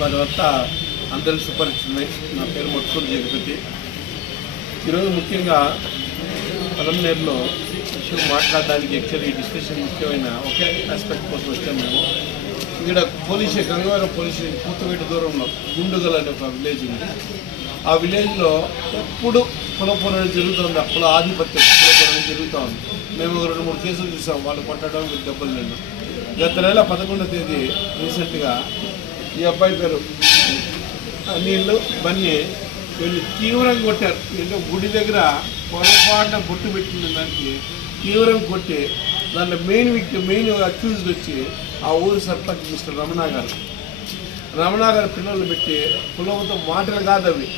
వారి వద్ద అందరికి సుపరిచితమై నా పేరు మొత్తం జగపతి. ఈరోజు ముఖ్యంగా పలంనేరులో విషయం మాట్లాడడానికి యాక్చువల్లీ డిస్కషన్ ముఖ్యమైన ఒకే ఆస్పెక్ట్ కోసం వచ్చాము మేము. ఇక్కడ పోలీస్ గంగవరం పోలీస్ స్టేషన్ దూరంలో గుండుగల్ అనే ఒక విలేజ్ ఉంది. ఆ విలేజ్లో ఎప్పుడు కుల జరుగుతుంది అప్పుడు ఆధిపత్యం కుల జరుగుతూ ఉంది మేము రెండు మూడు కేసులు చూసాం వాళ్ళు కొట్టడం దెబ్బలు నిన్న గత నెల పదకొండవ తేదీ రీసెంట్గా ఈ అబ్బాయి పేరు. నీళ్ళు బన్నీ. వీళ్ళు తీవ్రంగా కొట్టారు. ఏంటో గుడి దగ్గర పొరపాటున బొట్టు పెట్టిన దానికి. తీవ్రంగా కొట్టి దాంట్లో మెయిన్ విక్టిమ్ మెయిన్ అక్యూజ్డ్ వచ్చి ఆ ఊరు సర్పంచ్ మిస్టర్ రమణ గారు. రమణ గారు పిల్లలు పెట్టి కులంతో మాటలు కాదు అవి.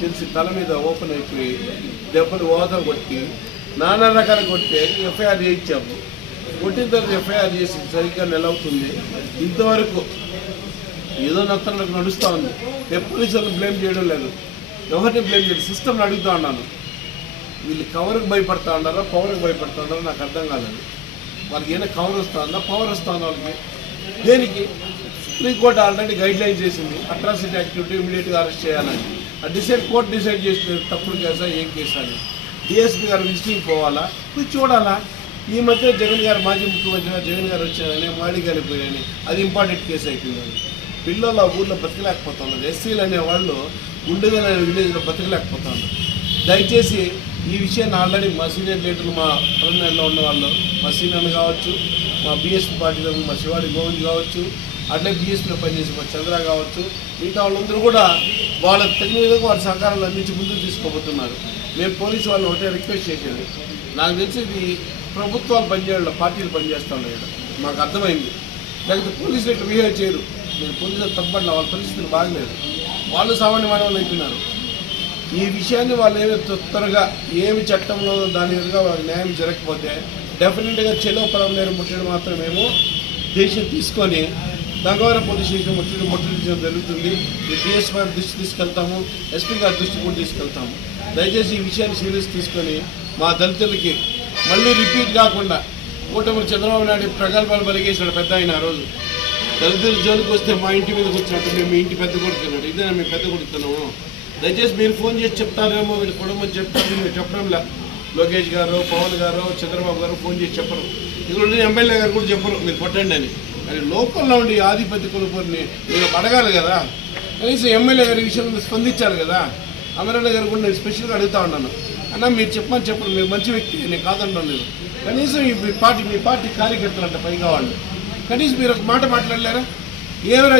తెలిసి తల మీద ఓపెన్ అయిపోయి దెబ్బలు ఓదలు కొట్టి నానా రకాలు కొట్టి ఎఫ్ఐఆర్ చేయించాము. కొట్టిన తర్వాత ఎఫ్ఐఆర్ చేసి సరిగ్గా నెల అవుతుంది. ఇంతవరకు ఏదో నత్తలకు నడుస్తూ ఉంది. ఎప్పుడు పోలీసులను బ్లేమ్ చేయడం లేదు. ఎవరిని బ్లేమ్ చేయడం? సిస్టమ్ని అడుగుతా ఉన్నాను. వీళ్ళు కవర్కి భయపడతా ఉన్నారా? పవర్కి భయపడతా ఉన్నారా? నాకు అర్థం కాలేదు. వాళ్ళకి ఏమైనా కవర్ వస్తా ఉందా? పవర్ వస్తా ఉందా వాళ్ళకి? దేనికి? సుప్రీంకోర్టు ఆల్రెడీ గైడ్ లైన్ చేసింది. అట్రాసిటీ యాక్టివిటీ ఇమీడియట్గా అరెస్ట్ చేయాలని. ఆ డిసైడ్ కోర్టు డిసైడ్ చేసిన తప్పుడు కేసా? ఏం కేసా అని. డిఎస్పీ గారు విజిటింగ్ పోవాలా? ఇది చూడాలా? ఈ మధ్య జగన్ గారు మాజీ ముఖ్యమంత్రిగా జగన్ గారు వచ్చారని మాడికి వెళ్ళిపోయాయని అది ఇంపార్టెంట్ కేసు అయిపోయింది. పిల్లలు ఆ ఊర్లో బతకలేకపోతున్నారు. ఎస్సీలు అనే వాళ్ళు ఉండగా విలేజ్లో బతకలేకపోతున్నారు. దయచేసి ఈ విషయాన్ని ఆల్రెడీ మా సీనియర్ లీడర్లు మా ప్రెసిడెంట్లో ఉన్న వాళ్ళు మా సీనియర్ కావచ్చు మా బీఎస్పీ పార్టీలో మా శివాడి గోవింద్ కావచ్చు అట్లే బీఎస్పీలో పనిచేసి మా చంద్ర కావచ్చు మిగతా వాళ్ళందరూ కూడా వాళ్ళకి తగిన విధంగా వాళ్ళ సహకారాలు అందించి ముందుకు తీసుకోబోతున్నారు. మేము పోలీసు వాళ్ళని ఒకటే రిక్వెస్ట్ చేసేది. నాకు తెలిసి ఇది ప్రభుత్వాలు పనిచేయడం పార్టీలు పనిచేస్తా ఉన్నాయి మాకు అర్థమైంది. లేకపోతే పోలీసులు ఇట్లా బిహేవ్ చేయరు. నేను పోలీసులు తప్పట్ల వాళ్ళ పరిస్థితులు బాగలేదు. వాళ్ళు సామాన్య మానవులు అయిపోయినారు. ఈ విషయాన్ని వాళ్ళు ఏమి త్వరగా ఏమి చట్టంలో దాని విధంగా వాళ్ళకి న్యాయం జరగకపోతే డెఫినెట్గా చెలో పొలం నేరం ముట్టడం మాత్రం మేము దేశం తీసుకొని దంగవరం పోలీస్ స్టేషన్ ముట్టడి ముట్టడించడం జరుగుతుంది. ఈ డిఎస్ గారి దృష్టి తీసుకెళ్తాము ఎస్పీ గారి దృష్టి కూడా తీసుకెళ్తాము. దయచేసి ఈ విషయాన్ని సీరియస్ తీసుకొని మా దళితులకి మళ్ళీ రిపీట్ కాకుండా కూటమి చంద్రబాబు నాయుడు ప్రగల్భాలు బలిగేసినాడు పెద్ద ఆయన ఆ రోజు. దళితుల జోలికి వస్తే మా ఇంటి మీదకి వచ్చినట్టు మేము మీ ఇంటి పెద్ద కొడుతున్నాడు. ఇదే మేము పెద్ద కొడుతున్నాము? దయచేసి మీరు ఫోన్ చేసి చెప్తారేమో వీళ్ళు కుటుంబం చెప్తారు మీరు చెప్పడంలా. లోకేష్ గారు పవన్ గారు చంద్రబాబు గారు ఫోన్ చేసి చెప్పరు. ఇక్కడ ఎమ్మెల్యే గారు కూడా చెప్పరు మీరు కొట్టండి అని. మరి లోకల్లో ఉండి ఆధిపత్య కులపూరిని మీరు అడగాలి కదా. కనీసం ఎమ్మెల్యే గారి విషయంలో స్పందించాలి కదా. అమరన్న గారు కూడా నేను స్పెషల్గా అడుగుతా ఉన్నాను. అన్న మీరు చెప్పమని చెప్పరు మీరు మంచి వ్యక్తి నేను కాదంటాను నేను కనీసం ఈ పార్టీ మీ పార్టీ కార్యకర్తలు అంట పైగా వాళ్ళు. కనీసం మీరు ఒక మాట మాట్లాడలేరా? ఏమైనా